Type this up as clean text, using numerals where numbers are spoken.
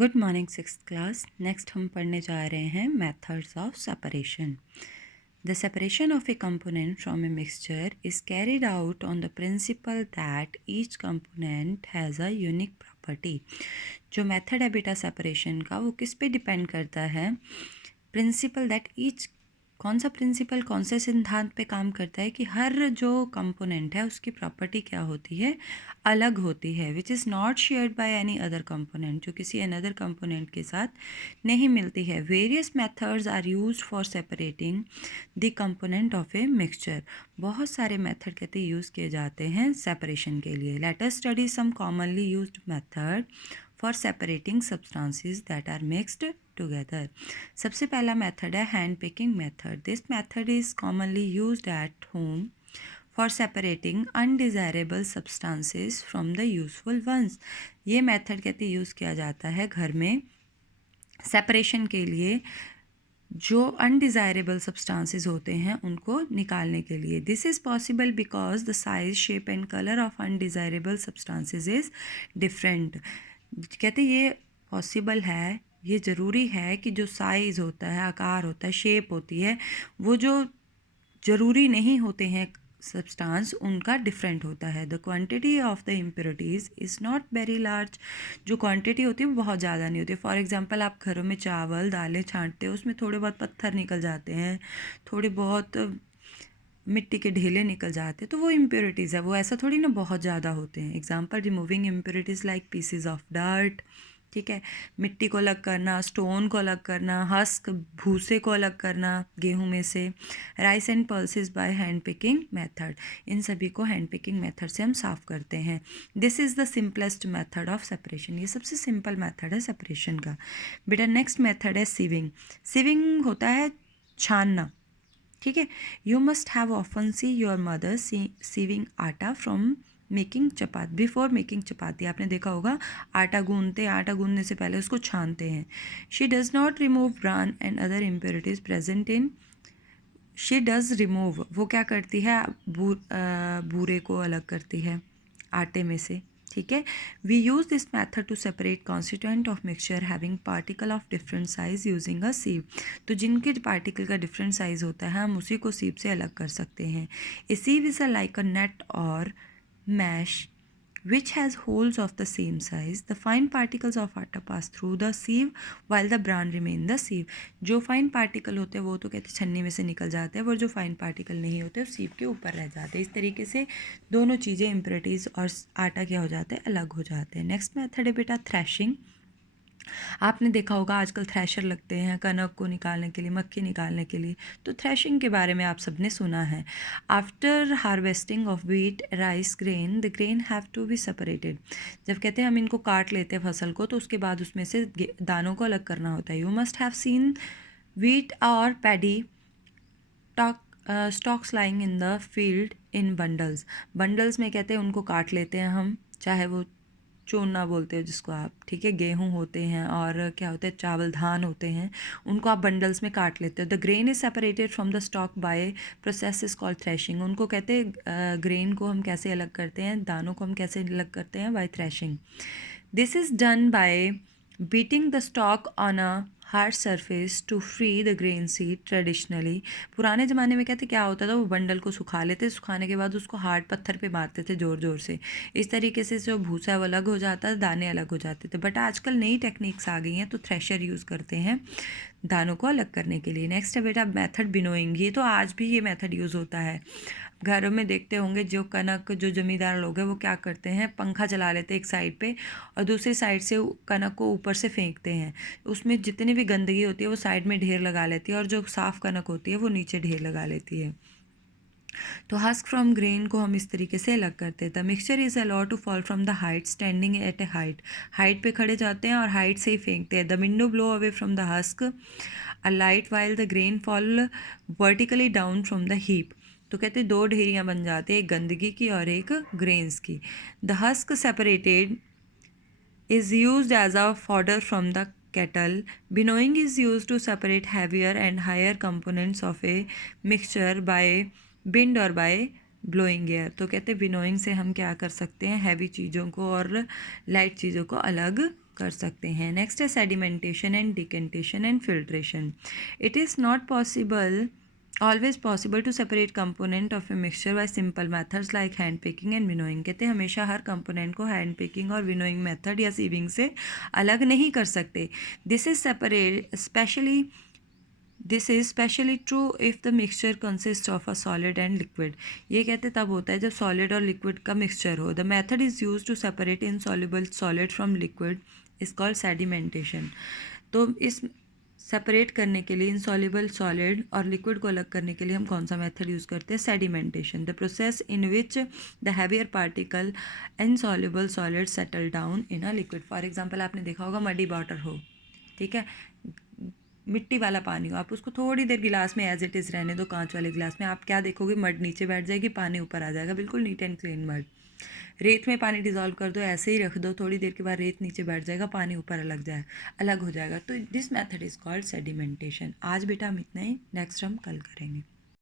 Good morning sixth class. Next हम पढ़ने जा रहे हैं methods of separation. The separation of A component from a mixture is carried out on the principal that each component has a unique property. जो method है बेटा separation का, वो किस पे डिपेंड करता है? प्रिंसिपल दैट ईच, कौन सा प्रिंसिपल कौन से सिद्धांत पे काम करता है कि हर जो कंपोनेंट है उसकी प्रॉपर्टी क्या होती है, अलग होती है, which is not shared by any other component, जो किसी अनदर कंपोनेंट के साथ नहीं मिलती है। Various methods are used for separating the component of a mixture. बहुत सारे मेथड कहते यूज़ किए जाते हैं सेपरेशन के लिए। Let us study some commonly used method for separating substances that are mixed together. सबसे पहला मेथड है hand picking method. This method is commonly used at home for separating undesirable substances from the useful ones. ये method कहते use किया जाता है घर में सेपरेशन के लिए, जो अनडिज़ायरेबल सब्सटेंसेस होते हैं उनको निकालने के लिए। This is possible because the size, shape and colour of undesirable substances is different. कहते ये पॉसिबल है, ये ज़रूरी है कि जो साइज़ होता है, आकार होता है, शेप होती है, वो जो ज़रूरी नहीं होते हैं सब्सटेंस, उनका डिफरेंट होता है। The quantity of the impurities is not very large. जो क्वांटिटी होती है वो बहुत ज़्यादा नहीं होती। फॉर एग्जांपल, आप घरों में चावल दालें छांटते हो, उसमें थोड़े बहुत पत्थर निकल जाते हैं, थोड़े बहुत मिट्टी के ढेले निकल जाते हैं, तो वो इम्प्योरिटीज़ है। वो ऐसा थोड़ी ना बहुत ज़्यादा होते हैं। Example, removing impurities like pieces of dirt, ठीक है, मिट्टी को अलग करना, स्टोन को अलग करना, हस्क भूसे को अलग करना गेहूं में से, rice and pulses by hand picking method. इन सभी को हैंड पिकिंग मेथड से हम साफ़ करते हैं। This is the simplest method of separation. ये सबसे सिंपल मेथड है सेपरेशन का। बेटा नेक्स्ट मेथड है सीविंग। सीविंग होता है छानना, ठीक है। You must have often see your mother sieving atta from making chapati, before making chapati. आपने देखा होगा आटा गूंदते, आटा गूंदने से पहले उसको छानते हैं। She does not remove bran and other impurities present in, she does remove, वो क्या करती है, बूरे को अलग करती है आटे में से, ठीक है। We use this method to separate constituent of mixture having particle of different size using a sieve. तो जिनके पार्टिकल का डिफरेंट साइज होता है, हम उसी को सीव से अलग कर सकते हैं। A sieve is a like a net और mesh which has holes of the same size. The fine particles of atta pass through the sieve while the bran remain the sieve. जो फाइन पार्टिकल होते हैं वो तो कहते हैं छन्नी में से निकल जाते हैं, और जो फाइन पार्टिकल नहीं होते वो सीव के ऊपर रह जाते हैं। इस तरीके से दोनों चीज़ें इम्प्योरिटीज़ और आटा क्या हो जाते हैं, अलग हो जाते हैं। नेक्स्ट मेथड है बेटा थ्रैशिंग। आपने देखा होगा आजकल थ्रैशर लगते हैं कनक को निकालने के लिए, मक्खी निकालने के लिए, तो थ्रैशिंग के बारे में आप सबने सुना है। After harvesting of wheat rice grain, the grain have to be separated. जब कहते हैं हम इनको काट लेते हैं फसल को, तो उसके बाद उसमें से दानों को अलग करना होता है। You must have seen wheat और paddy stalks lying in the field in bundles. Bundles में कहते हैं उनको काट लेते हैं हम, चाहे वो चोना बोलते हो जिसको आप, ठीक है, गेहूं होते हैं और क्या होते हैं, चावल धान होते हैं, उनको आप बंडल्स में काट लेते हो। The grain is separated from the stalk by process is called threshing. उनको कहते हैं ग्रेन को हम कैसे अलग करते हैं, दानों को हम कैसे अलग करते हैं, by threshing. This is done by beating the stalk on a hard surface to free the grain seed traditionally. पुराने ज़माने में कहते क्या होता था, वो बंडल को सुखा लेते, सुखाने के बाद उसको हार्ड पत्थर पे मारते थे ज़ोर ज़ोर से। इस तरीके से जो भूसा है वो अलग हो जाता, दाने अलग हो जाते थे। बट आजकल नई टेक्निक्स आ गई हैं, तो थ्रेशर यूज़ करते हैं दानों को अलग करने के लिए। नेक्स्ट है बेटा मेथड बिनोइंग। ये तो आज भी ये मेथड यूज़ होता है। घरों में देखते होंगे जो कनक, जो ज़मींदार लोग हैं वो क्या करते हैं, पंखा चला लेते हैं एक साइड पे और दूसरी साइड से कनक को ऊपर से फेंकते हैं। उसमें जितनी भी गंदगी होती है वो साइड में ढेर लगा लेती है, और जो साफ़ कनक होती है वो नीचे ढेर लगा लेती है। तो हस्क फ्रॉम ग्रेन को हम इस तरीके से अलग करते हैं। The mixture is allowed to fall from the height standing at a height. Height पे खड़े जाते हैं और हाइट से ही फेंकते हैं। The window blow away from the husk a light while the grain fall vertically down from the heap. तो कहते हैं दो ढेरियाँ बन जाती हैं, एक गंदगी की और एक ग्रेन्स की। The husk separated is used as a fodder from the kettle. Winnowing is used to separate heavier and higher components of a mixture by wind or by blowing air. तो कहते हैं विनोइंग से हम क्या कर सकते हैं, हैवी चीज़ों को और लाइट चीज़ों को अलग कर सकते हैं। नेक्स्ट है sedimentation and decantation and filtration. It is not possible always possible to separate component of a mixture by simple methods like hand picking and winnowing. कहते हैं हमेशा हर कंपोनेंट को हैंड पिकिंग और विनोइंग मेथड या sieving से अलग नहीं कर सकते। This is separate specially this is specially true if the mixture consist of a solid and liquid. ये कहते तब होता है जब सॉलिड और लिक्विड का मिक्सचर हो। The method is use to separate insoluble solid from liquid is called sedimentation. तो इस सेपरेट करने के लिए इनसॉल्युबल सॉलिड और लिक्विड को अलग करने के लिए हम कौन सा मेथड यूज़ करते हैं? Sedimentation. The process in which the heavier particle insoluble solid settle down in a liquid. For example आपने देखा होगा मडी वाटर हो, ठीक है, मिट्टी वाला पानी हो, आप उसको थोड़ी देर गिलास में एज इट इज़ रहने दो, कांच वाले गिलास में, आप क्या देखोगे? मड नीचे बैठ जाएगी, पानी ऊपर आ जाएगा, बिल्कुल नीट एंड क्लीन मड। रेत में पानी डिज़ोल्व कर दो, ऐसे ही रख दो, थोड़ी देर के बाद रेत नीचे बैठ जाएगा, पानी ऊपर अलग हो जाएगा। तो this method is called sedimentation. आज बेटा हम इतना ही, नेक्स्ट हम कल करेंगे।